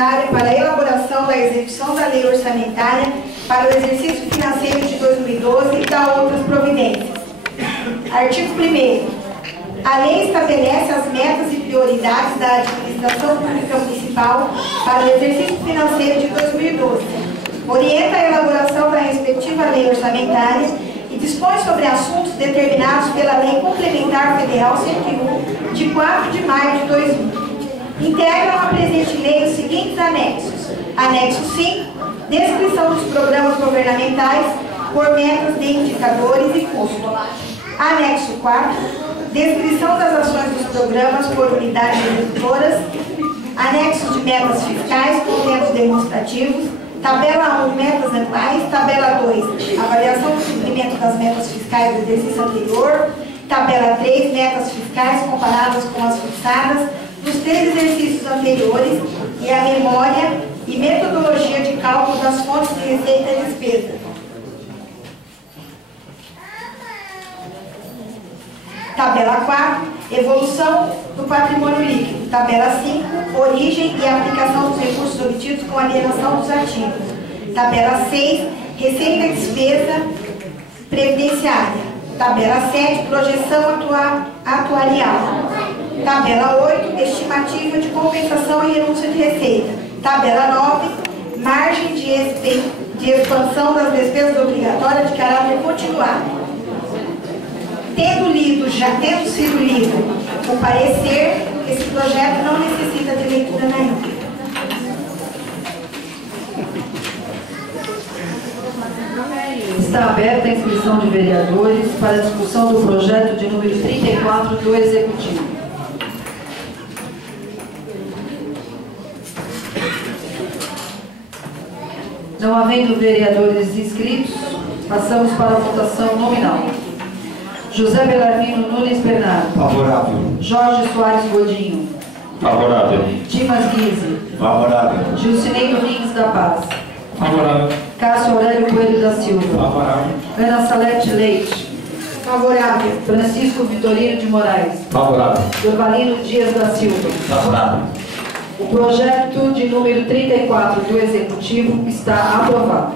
orçamentária para a elaboração da execução da lei orçamentária para o exercício financeiro de 2012 e da outras providências. Artigo 1º. A lei estabelece as metas e prioridades da administração pública municipal para o exercício financeiro de 2012. Orienta a elaboração da respectiva lei orçamentária e dispõe sobre assuntos determinados pela Lei Complementar Federal 101, de 4 de maio de 2000. Integram a presente lei os seguintes anexos. Anexo 5, descrição dos programas governamentais por metas de indicadores e custo. Anexo 4, descrição das ações dos programas por unidades executoras. Anexo de metas fiscais com tempos demonstrativos. Tabela 1, metas anuais. Tabela 2, avaliação do cumprimento das metas fiscais do exercício anterior. Tabela 3, metas fiscais comparadas com as fixadas dos 3 exercícios anteriores e a memória e metodologia de cálculo das fontes de receita e despesa. Tabela 4, evolução do patrimônio líquido. Tabela 5, origem e aplicação dos recursos obtidos com alienação dos ativos. Tabela 6, receita e despesa previdenciária. Tabela 7, projeção atuarial. Tabela 8, estimativa de compensação e renúncia de receita. Tabela 9, margem de expansão das despesas obrigatórias de caráter continuado. Tendo sido lido o parecer, esse projeto não necessita de leitura na íntegra. Está aberta a inscrição de vereadores para a discussão do projeto de número 34 do Executivo. Não havendo vereadores inscritos, passamos para a votação nominal. José Belarmino Nunes Bernardo. Favorável. Jorge Soares Godinho. Favorável. Dimas Guise. Favorável. Gilcinei Domingues da Paz. Favorável. Cássio Aurélio Coelho da Silva. Favorável. Ana Salete Leite. Favorável. Francisco Vitorino de Moraes. Favorável. Dorvalino Dias da Silva. Favorável. O projeto de número 34 do Executivo está aprovado.